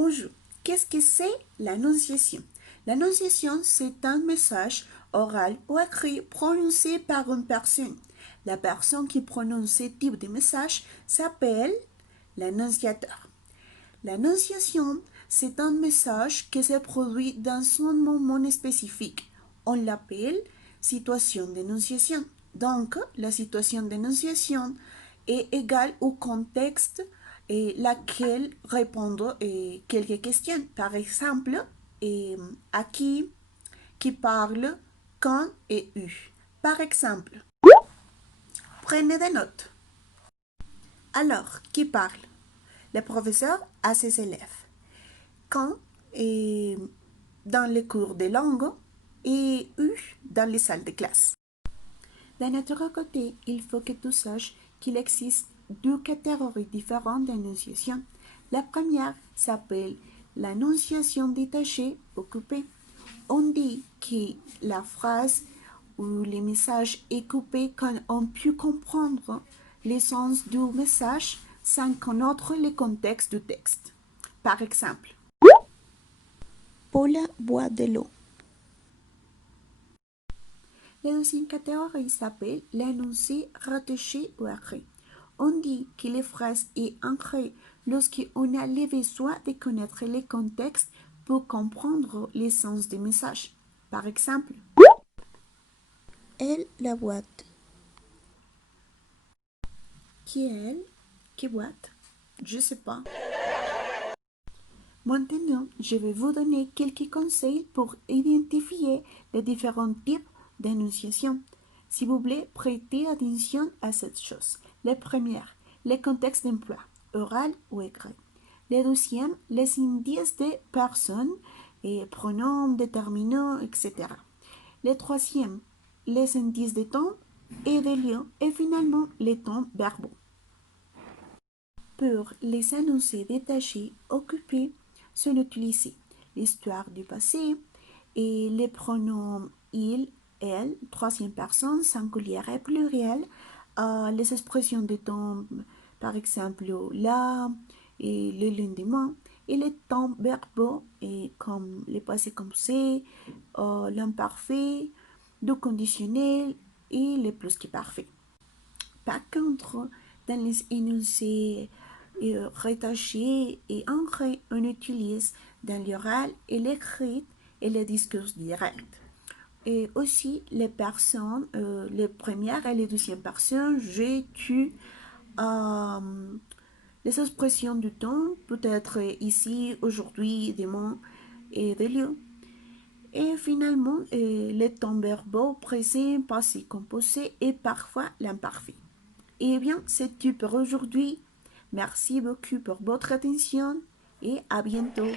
Bonjour. Qu'est-ce que c'est l'annonciation? L'annonciation, c'est un message oral ou écrit prononcé par une personne. La personne qui prononce ce type de message s'appelle l'annonciateur. L'annonciation, c'est un message qui se produit dans un moment spécifique. On l'appelle situation d'énonciation. Donc, la situation d'énonciation est égale au contexte et laquelle répondre quelques questions. Par exemple, à qui parle, quand et où. Par exemple, prenez des notes. Alors, qui parle? Le professeur à ses élèves. Quand et dans les cours de langue et où dans les salles de classe. D'un autre côté, il faut que tu saches qu'il existe deux catégories différentes d'énonciation. La première s'appelle l'annonciation détachée occupée. On dit que la phrase ou le message est coupé quand on peut comprendre l'essence du message sans connaître le contexte du texte. Par exemple, Paula boit de l'eau. La deuxième catégorie s'appelle l'énoncé rattaché ou écrit. On dit que la phrase est ancrée lorsqu'on a le besoin de connaître le contexte pour comprendre l'essence du message. Par exemple, elle la boîte. Qui est elle? Qui boîte? Je sais pas. Maintenant, je vais vous donner quelques conseils pour identifier les différents types d'énonciation. S'il vous plaît, prêtez attention à cette chose. La première, le contexte d'emploi, oral ou écrit. La deuxième, les indices de personnes et pronoms, déterminants, etc. Le troisième, les indices de temps et de lieu. Et finalement, les temps verbaux. Pour les énoncés détachés, occupés, sont utilisés l'histoire du passé et les pronoms il, elle, troisième personne, singulière et pluriel, les expressions de temps, par exemple là et le lendemain, et les temps verbaux et comme le passé comme c'est, l'imparfait, le conditionnel et le plus que parfait. Par contre, dans les énoncés rattachés et ancrés, on utilise dans l'oral et l'écrit et le discours direct. Et aussi les personnes, les premières et les deuxièmes personnes, je, tu, les expressions du temps, peut-être ici, aujourd'hui, demain et de lieu. Et finalement, les temps verbaux présents, passé, composé et parfois l'imparfait. Eh bien, c'est tout pour aujourd'hui. Merci beaucoup pour votre attention et à bientôt.